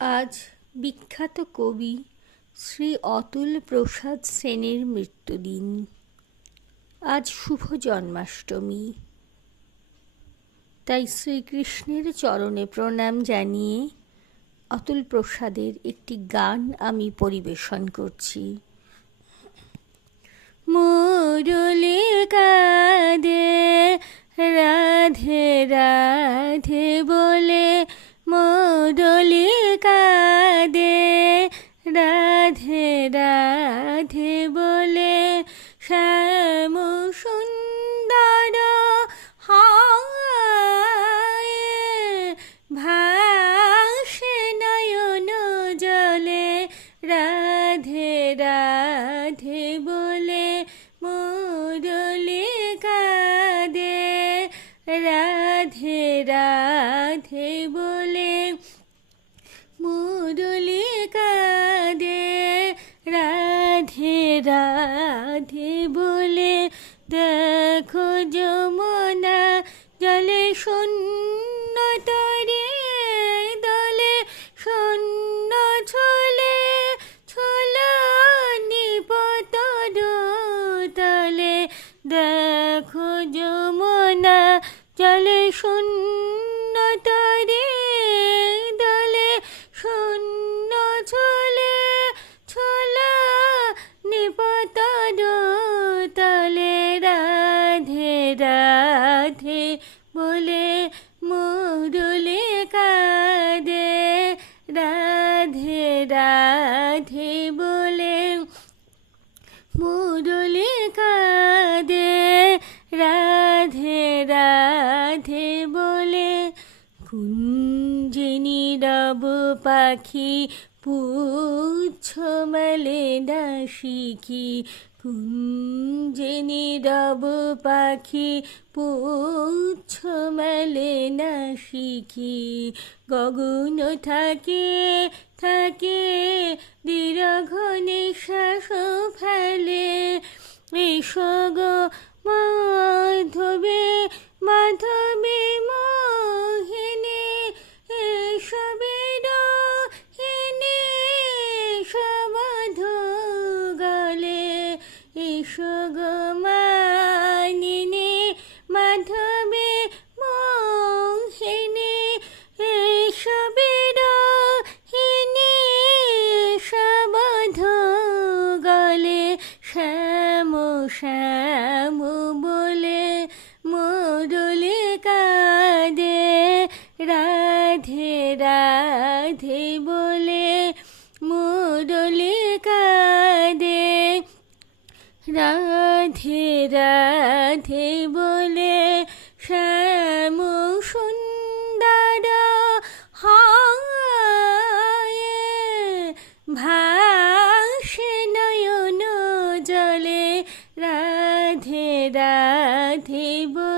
আজ বিখ্যাত কবি শ্রী অতুল প্রসাদ সেনের মৃত্যুদিন। আজ শুভ জন্মাষ্টমী। তাই শ্রীকৃষ্ণের চরণে প্রণাম জানিয়ে অতুল প্রসাদের একটি গান আমি পরিবেশন করছি। মুরলি কাঁদে রাধে রাধে বলে, মুরলি কাঁদে রাধে রাধে বলে, শ্যাম সুন্দর হয় ভাসে নয়ন জলে, রাধে রাধে বলে মুরলি কাঁদে রাধে রাধে বলে, মুরলি কাঁদে রাধে রাধে বলে। দেখো যমুনা জলে শূন্য তরে দলে, শূন্য ছলে ছলা নিপত তলে। দেখো যমুনা জলে শূন্য তরে দলে, শূন্য ছলে ছলা নিপত তলে, রাধে রাধে বলে মুরলি কাঁদে রাধে রাধে বলে, মুরলি কাঁদে রাধে রাধে বলে। কুঞ্জে নীরব পাখি পুচ্ছ মেলে না শিখি, কুঞ্জে নীরব পাখি পুচ্ছ মেলে না শিখি। গগন থাকে থাকে দীর্ঘ নিঃশ্বাস ফেলে, এসো গো মাধবী মাধবী মোহিনী, এসো বিরোহিনী সবধূ গলে, এসো গো মানিনী মাধবী মোহিনী, এসো বিরোহিনী সবধূ গলে। শ্যাম শ্যাম বলে মুরলি কাঁদে রাধে রাধে বলে, মুরলি কাঁদে রাধে রাধে বলে। শ্যাম সুন্দর হয় ভাসে নয়ন জলে, রাধে রাধে বলে।